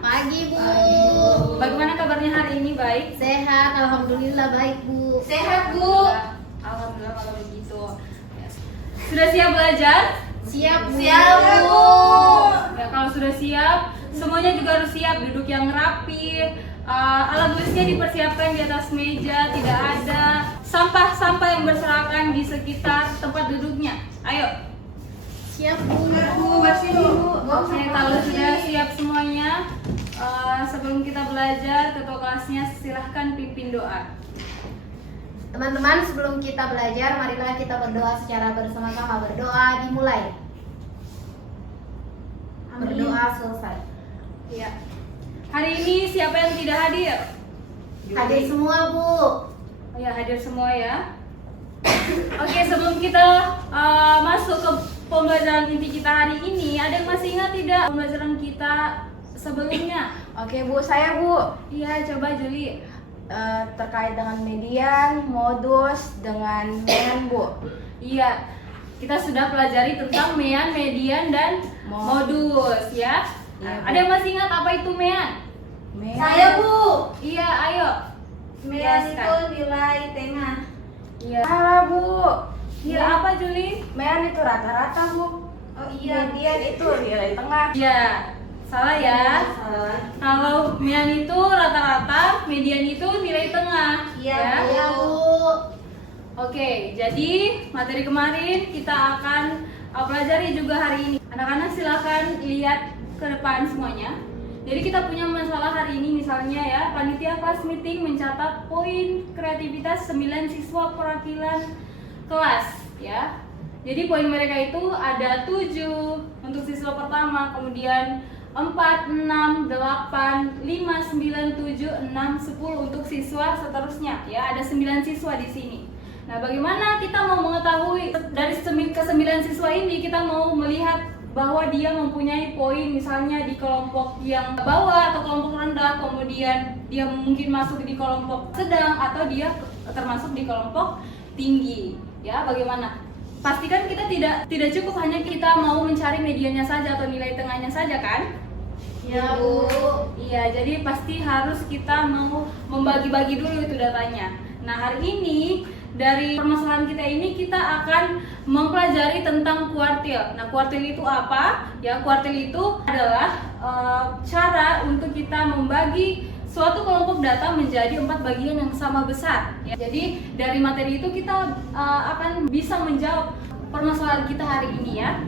Pagi, Bu. Bagaimana kabarnya hari ini? Baik? Sehat, alhamdulillah baik, Bu. Sehat, Bu. Alhamdulillah kalau begitu. Sudah siap belajar? Siap, Bu. Siap, Bu. Ya, kalau sudah siap, semuanya juga harus siap. Duduk yang rapi. Alat tulisnya dipersiapkan di atas meja, tidak ada sampah-sampah yang berserakan di sekitar tempat duduknya. Ayo. Siap, Bu. Bersih dulu. Oke, kalau sudah siap semuanya, sebelum kita belajar, ketua kelasnya silahkan pimpin doa. Teman-teman, sebelum kita belajar, marilah kita berdoa secara bersama-sama. Berdoa dimulai. Berdoa selesai. Iya. Hari ini siapa yang tidak hadir? Hadir semua, Bu. Oh ya, hadir semua ya. Oke, sebelum kita masuk ke pembelajaran inti kita hari ini, ada yang masih ingat tidak pembelajaran kita sebelumnya? Oke Bu, saya Bu. Iya, coba Juli. Terkait dengan median, modus, dengan mean Bu. Iya, kita sudah pelajari tentang mean, median, dan modus ya. Iya, Bu. Ada yang masih ingat apa itu mean? Mean. Saya Bu, Iya, ayo. mean itu Jelaskan. nilai tengah. Iya. Salah Bu. Iya, apa Juli? Mean itu rata-rata Bu. Oh iya, Median itu nilai tengah. Iya, salah ya. salah. Kalau mean itu rata-rata, median itu nilai tengah. Iya, ya. Iya, Bu. Oke, jadi materi kemarin kita akan pelajari juga hari ini. Anak-anak silakan lihat ke depan semuanya. Jadi kita punya masalah hari ini, misalnya ya, panitia kelas meeting mencatat poin kreativitas 9 siswa perwakilan kelas ya. Jadi poin mereka itu ada 7 untuk siswa pertama, kemudian 4, 6, 8, 5, 9, 7, 6, 10 untuk siswa seterusnya ya. Ada 9 siswa di sini. Nah, bagaimana kita mau mengetahui dari ke 9 siswa ini, kita mau melihat bahwa dia mempunyai poin misalnya di kelompok yang bawah atau kelompok rendah, kemudian dia mungkin masuk di kelompok sedang atau dia termasuk di kelompok tinggi. Ya, bagaimana? Pastikan kita tidak cukup hanya kita mau mencari mediannya saja atau nilai tengahnya saja kan? Iya, Bu. Iya, jadi pasti harus kita mau membagi-bagi dulu itu datanya. Nah, hari ini dari permasalahan kita ini kita akan mempelajari tentang kuartil. Nah, kuartil itu apa? Ya, kuartil itu adalah cara untuk kita membagi suatu kelompok data menjadi 4 bagian yang sama besar. Ya, jadi dari materi itu kita akan bisa menjawab permasalahan kita hari ini ya.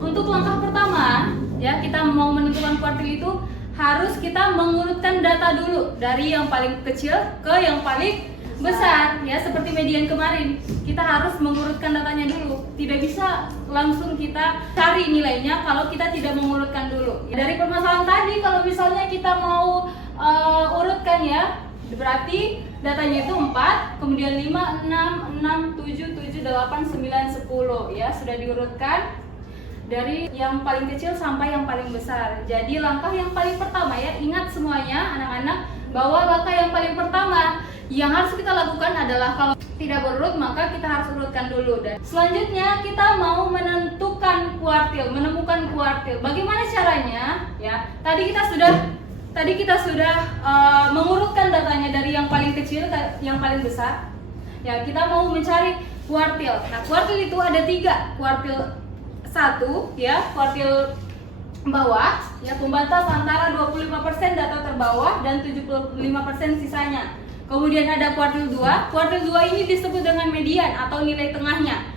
Untuk langkah pertama, ya kita mau menentukan kuartil itu harus kita mengurutkan data dulu dari yang paling kecil ke yang paling besar ya, seperti median kemarin. Kita harus mengurutkan datanya dulu. Tidak bisa langsung kita cari nilainya kalau kita tidak mengurutkan dulu. Ya, dari permasalahan tadi kalau misalnya kita mau urutkan ya, berarti datanya itu 4, kemudian 5, 6, 6, 7, 7, 8, 9, 10 ya, sudah diurutkan dari yang paling kecil sampai yang paling besar. Jadi langkah yang paling pertama ya, ingat semuanya anak-anak bahwa langkah yang paling pertama yang harus kita lakukan adalah kalau tidak berurut maka kita harus urutkan dulu. Dan selanjutnya kita mau menentukan kuartil, menemukan kuartil. Bagaimana caranya? Ya, tadi kita sudah mengurutkan datanya dari yang paling kecil ke yang paling besar. Ya, kita mau mencari kuartil. Nah, kuartil itu ada 3. Kuartil 1 ya, kuartil bawah ya, pembatas antara 25% data terbawah dan 75% sisanya. Kemudian ada kuartil 2. Kuartil 2 ini disebut dengan median atau nilai tengahnya.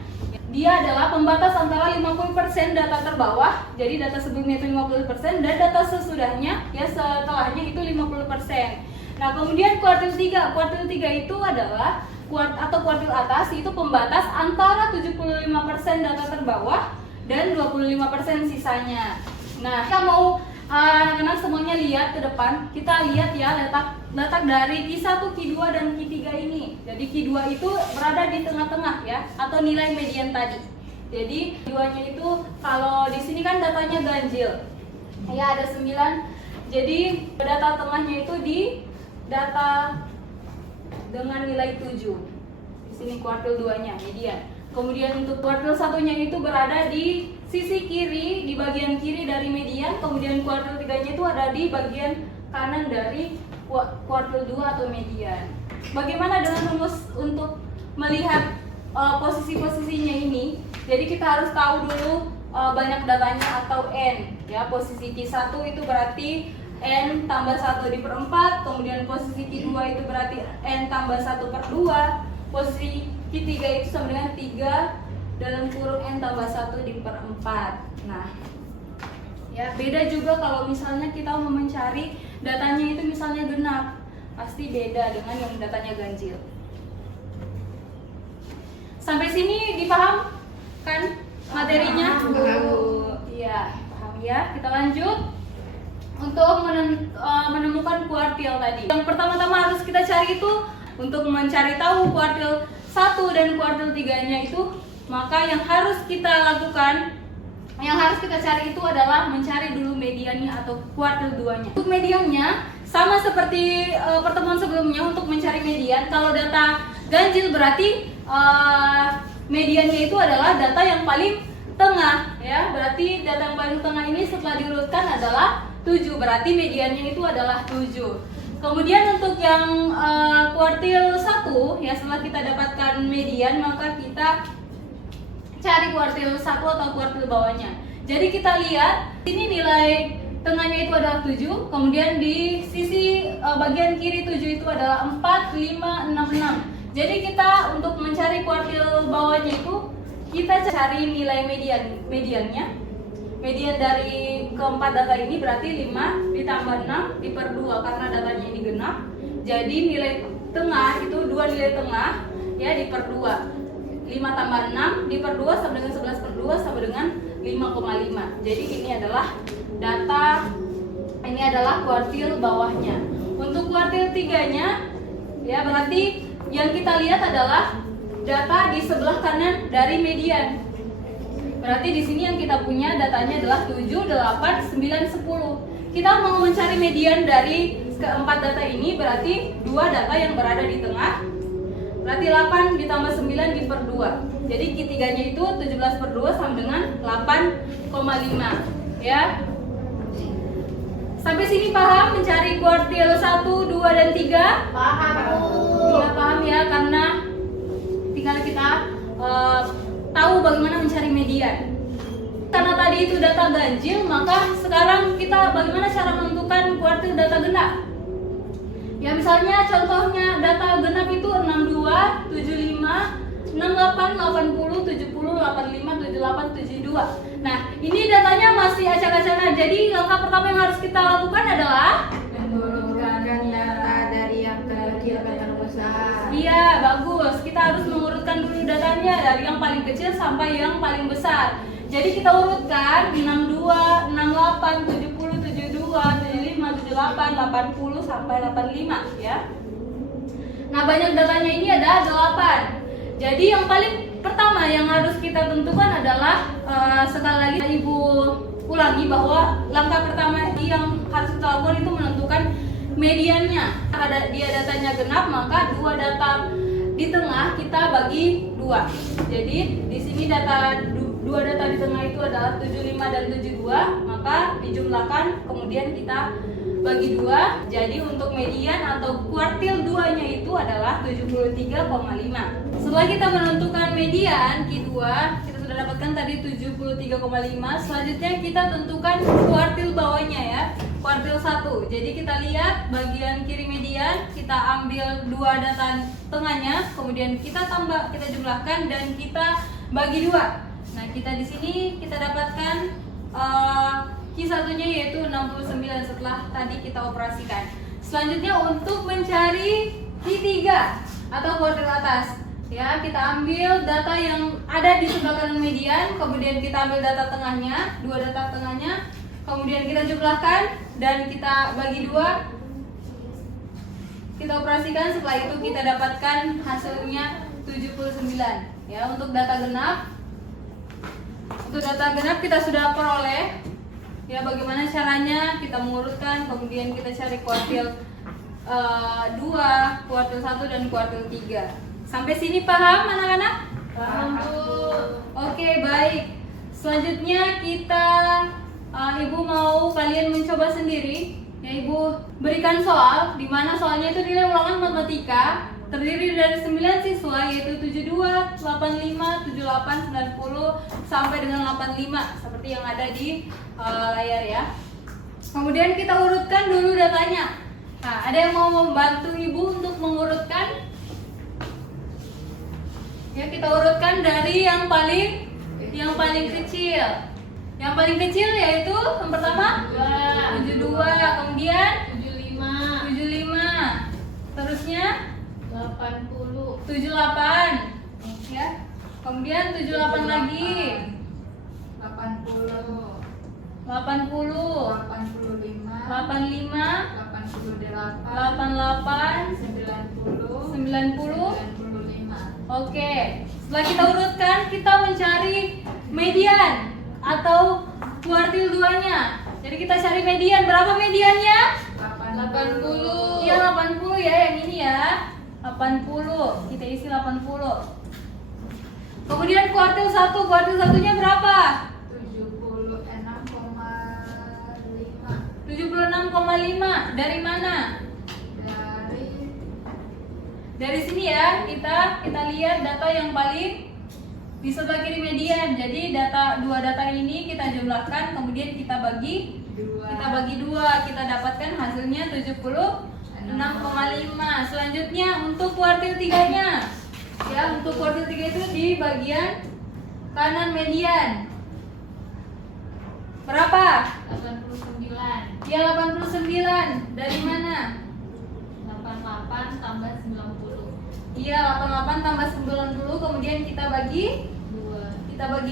Dia adalah pembatas antara 50% data terbawah, jadi data sebelumnya itu 50% dan data sesudahnya ya setelahnya itu 50%. Nah, kemudian kuartil 3. Kuartil 3 itu adalah kuartil atas, itu pembatas antara 75% data terbawah dan 25% sisanya. Nah, kita mau anak-anak semuanya lihat ke depan. Kita lihat ya letak dari Q1, Q2 dan Q3 ini. Jadi Q2 itu berada di tengah-tengah ya, atau nilai median tadi. Jadi Q2-nya itu kalau di sini kan datanya ganjil. Ya, ada 9. Jadi data tengahnya itu di data dengan nilai 7. Di sini kuartil 2-nya median. Kemudian untuk kuartil 1-nya itu berada di sisi kiri, di bagian kiri dari median, kemudian kuartil 3-nya itu ada di bagian kanan dari kuartil 2 atau median. Bagaimana dengan rumus untuk melihat posisi-posisinya ini? Jadi kita harus tahu dulu banyak datanya atau N ya. Posisi Q1 itu berarti N tambah 1 diperempat, kemudian posisi Q2 itu berarti N tambah 1/2, posisi Q3 itu sama dengan 3 dalam kurung N tambah 1 diperempat. Nah, ya beda juga kalau misalnya kita mau mencari datanya itu misalnya genap, pasti beda dengan yang datanya ganjil. Sampai sini dipaham kan materinya? Iya, paham ya. Kita lanjut untuk menemukan kuartil tadi. Yang pertama-tama harus kita cari itu untuk mencari tahu kuartil 1 dan kuartil 3-nya itu, maka yang harus kita lakukan, yang harus kita cari itu adalah mencari dulu mediannya atau kuartil 2-nya. Untuk mediannya sama seperti pertemuan sebelumnya. Untuk mencari median, kalau data ganjil berarti mediannya itu adalah data yang paling tengah ya. Berarti data yang paling tengah ini setelah diurutkan adalah 7, berarti mediannya itu adalah 7. Kemudian untuk yang kuartil 1 ya, setelah kita dapatkan median maka kita cari kuartil 1 atau kuartil bawahnya. Jadi kita lihat ini nilai tengahnya itu adalah 7, kemudian di sisi bagian kiri 7 itu adalah 4, 5, 6, 6. Jadi kita untuk mencari kuartil bawahnya itu kita cari nilai mediannya. Median dari keempat data ini berarti 5 ditambah 6 diper2 karena datanya ini genap. Jadi nilai tengah itu 2 nilai tengah ya diper2. 5 tambah 6 diper2 sama dengan 11/2 sama dengan 5,5. Jadi ini adalah data, ini adalah kuartil bawahnya. Untuk kuartil 3-nya ya berarti yang kita lihat adalah data di sebelah kanan dari median. Berarti di sini yang kita punya datanya adalah 7, 8, 9, 10. Kita mau mencari median dari keempat data ini, berarti 2 data yang berada di tengah. Berarti 8 ditambah 9 diper2. Jadi Q3-nya itu 17/2 sama dengan 8,5 ya. Sampai sini paham mencari kuartil 1, 2, dan 3? Paham, Bu. Ya, paham ya, karena tinggal kita tahu bagaimana mencari median. Karena tadi itu data ganjil, maka sekarang kita bagaimana cara menentukan kuartil data genap? Ya misalnya contohnya data genap itu 62, 75, 68, 80, 70, 85, 78, 72. Nah, ini datanya masih acak-acakan. Jadi langkah pertama yang harus kita lakukan adalah Menurunkan data dari yang terkecil ke terbesar. iya, bagus. Kita harus mengurutkan dulu datanya dari yang paling kecil sampai yang paling besar. Jadi kita urutkan 62, 68, 70, 72, 75, 78, 80 sampai 85 ya. Nah, banyak datanya ini ada 8. Jadi yang paling pertama yang harus kita tentukan adalah sekali lagi Ibu ulangi bahwa langkah pertama yang harus kita lakukan itu menentukan mediannya. Ada dia datanya genap, maka 2 data di tengah kita bagi 2. Jadi di sini data 2 data di tengah itu adalah 75 dan 72, maka dijumlahkan kemudian kita bagi 2. Jadi untuk median atau kuartil 2-nya itu adalah 73,5. Setelah kita menentukan median Q2, kita sudah dapatkan tadi 73,5. Selanjutnya kita tentukan kuartil bawahnya ya, kuartil 1. Jadi kita lihat bagian kiri median, kita ambil 2 data tengahnya, kemudian kita tambah, kita jumlahkan dan kita bagi 2. Nah, kita di sini kita dapatkan Q1-nya yaitu 69 setelah tadi kita operasikan. Selanjutnya untuk mencari Q3 atau kuartil atas, ya kita ambil data yang ada di sebelah kanan median, kemudian kita ambil data tengahnya, 2 data tengahnya, kemudian kita jumlahkan dan kita bagi 2. Kita operasikan, setelah itu kita dapatkan hasilnya 79. Ya, untuk data genap. Untuk data genap kita sudah peroleh. Ya, bagaimana caranya kita mengurutkan, kemudian kita cari kuartil 2, kuartil 1 dan kuartil 3. Sampai sini paham anak-anak? Paham, Bu. Oke, baik. Selanjutnya kita Ibu mau kalian mencoba sendiri. Ya, Ibu berikan soal di mana soalnya itu nilai ulangan matematika terdiri dari 9 siswa, yaitu 72, 85, 78, 90 sampai dengan 85 seperti yang ada di layar ya. Kemudian kita urutkan dulu datanya. Nah, ada yang mau membantu Ibu untuk mengurutkan? Ya, kita urutkan dari yang paling kecil. Yang paling kecil yaitu yang pertama 72, kemudian 75. Terusnya 78. Ya. Kemudian 78 lagi. 80, 80, 85, 85, 88, 88, 90, 90. 95. Oke, setelah kita urutkan, kita mencari median atau kuartil 2-nya. Jadi kita cari median. Berapa mediannya? 80. Iya, 80 ya, yang ini ya. 80. Kita isi 80. Kemudian kuartil 1, kuartil satunya berapa? 76,5. 76,5. Dari mana? Dari sini ya. Kita lihat data yang paling di sebelah kiri median. Jadi dua data ini kita jumlahkan, kemudian kita bagi 2, kita dapatkan hasilnya 76,5. Selanjutnya untuk kuartil 3-nya. Ya, untuk kuartil 3 itu di bagian kanan median. Berapa? 89. Ya, 89. Dari mana? 88 tambah 90. Iya, 88 tambah 90, kemudian kita bagi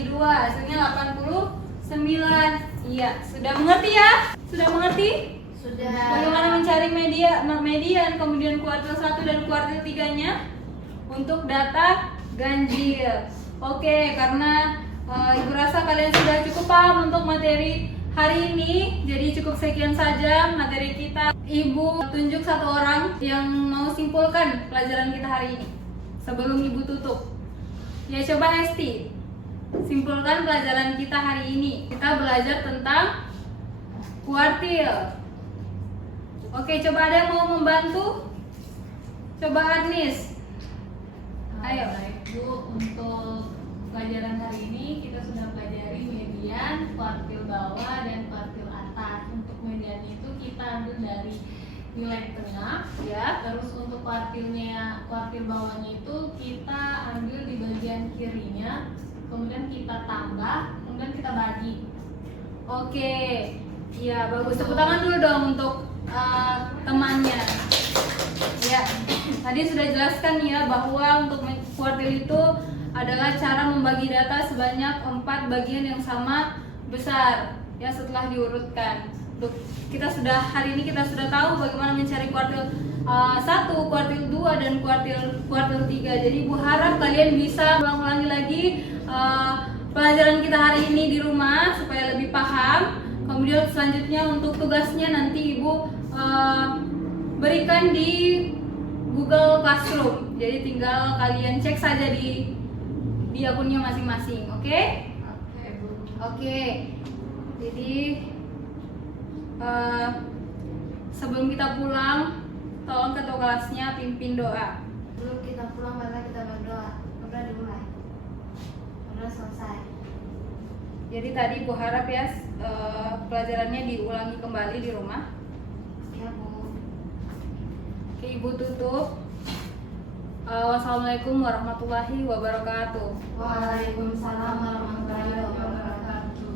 2, hasilnya 89. Iya, sudah mengerti ya? Sudah mengerti? Sudah. Bagaimana mencari median, kemudian kuartil 1 dan kuartil 3-nya untuk data ganjil. Oke, karena Ibu rasa kalian sudah cukup paham untuk materi hari ini, jadi cukup sekian saja materi kita. Ibu tunjuk satu orang yang mau simpulkan pelajaran kita hari ini sebelum Ibu tutup. Ya, coba Hesti, simpulkan pelajaran kita hari ini. Kita belajar tentang kuartil. Oke, coba ada yang mau membantu? Coba Agnes. Ayo. Bu, untuk pelajaran hari ini kita sudah pelajari median, kuartil bawah, dan kuartil atas. Untuk median itu kita ambil dari nilai tengah, Ya. terus untuk kuartil bawahnya itu kita ambil di bagian kirinya, kemudian kita tambah, kemudian kita bagi. Oke. Iya, bagus. Tepuk tangan dulu dong untuk temannya. Ya, tadi sudah jelaskan ya bahwa untuk kuartil itu adalah cara membagi data sebanyak 4 bagian yang sama besar ya setelah diurutkan. Hari ini kita sudah tahu bagaimana mencari kuartil 1, kuartil 2 dan kuartil 3. Jadi Ibu harap kalian bisa ulang-ulangi lagi pelajaran kita hari ini di rumah supaya lebih paham. Kemudian selanjutnya untuk tugasnya nanti Ibu berikan di Google Classroom. Jadi tinggal kalian cek saja di akunnya masing-masing, oke? Oke, Bu. Oke. Jadi sebelum kita pulang, tolong ketua kelasnya pimpin doa. Sebelum kita pulang, maka kita berdoa. Udah dimulai. Udah selesai. Jadi tadi Ibu harap ya pelajarannya diulangi kembali di rumah. Ya, Bu. Oke, Ibu tutup. Wassalamualaikum warahmatullahi wabarakatuh. Waalaikumsalam warahmatullahi wabarakatuh.